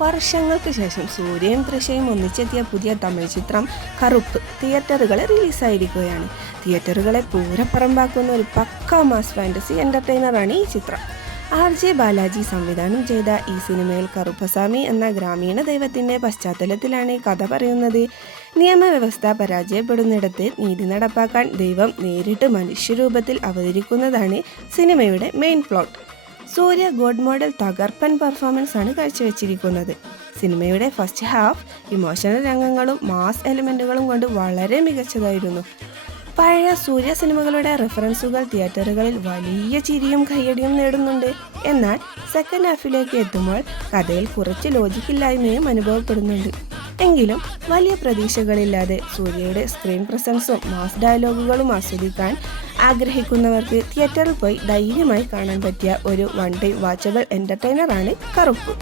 വർഷങ്ങൾക്ക് ശേഷം സൂര്യയും തൃഷയും ഒന്നിച്ചെത്തിയ പുതിയ തമിഴ് ചിത്രം കറുപ്പ് തിയേറ്ററുകളെ റിലീസായിരിക്കുകയാണ്. തിയേറ്ററുകളെ പൂരപ്പറമ്പാക്കുന്ന ഒരു പക്ക മാസ് ഫാൻറ്റസി എൻ്റർടൈനറാണ് ഈ ചിത്രം. RJ ബാലാജി സംവിധാനം ചെയ്ത ഈ സിനിമയിൽ കറുപ്പസ്വാമി എന്ന ഗ്രാമീണ ദൈവത്തിൻ്റെ പശ്ചാത്തലത്തിലാണ് കഥ പറയുന്നത്. നിയമവ്യവസ്ഥ പരാജയപ്പെടുന്നിടത്ത് നീതി നടപ്പാക്കാൻ ദൈവം നേരിട്ട് മനുഷ്യരൂപത്തിൽ അവതരിക്കുന്നതാണ് സിനിമയുടെ മെയിൻ പ്ലോട്ട്. സൂര്യ ഗോഡ് മോഡൽ തകർപ്പൻ പെർഫോമൻസ് ആണ് കാഴ്ചവെച്ചിരിക്കുന്നത്. സിനിമയുടെ ഫസ്റ്റ് ഹാഫ് ഇമോഷണൽ രംഗങ്ങളും മാസ് എലിമെൻറ്റുകളും കൊണ്ട് വളരെ മികച്ചതായിരുന്നു. പഴയ സൂര്യ സിനിമകളുടെ റെഫറൻസുകൾ തിയേറ്ററുകളിൽ വലിയ ചിരിയും കയ്യടിയും നേടുന്നുണ്ട്. എന്നാൽ സെക്കൻഡ് ഹാഫിലേക്ക് എത്തുമ്പോൾ കഥയിൽ കുറച്ച് ലോജിക്കില്ലായ്മയും അനുഭവപ്പെടുന്നുണ്ട്. എങ്കിലും വലിയ പ്രതീക്ഷകളില്ലാതെ സൂര്യയുടെ സ്ക്രീൻ പ്രസൻസും മാസ് ഡയലോഗുകളും ആസ്വദിക്കാൻ ആഗ്രഹിക്കുന്നവർക്ക് തിയേറ്ററിൽ പോയി ധൈര്യമായി കാണാൻ പറ്റിയ ഒരു വൺ ടൈം വാച്ചബിൾ എൻ്റർടൈനറാണ് കറുപ്പ്.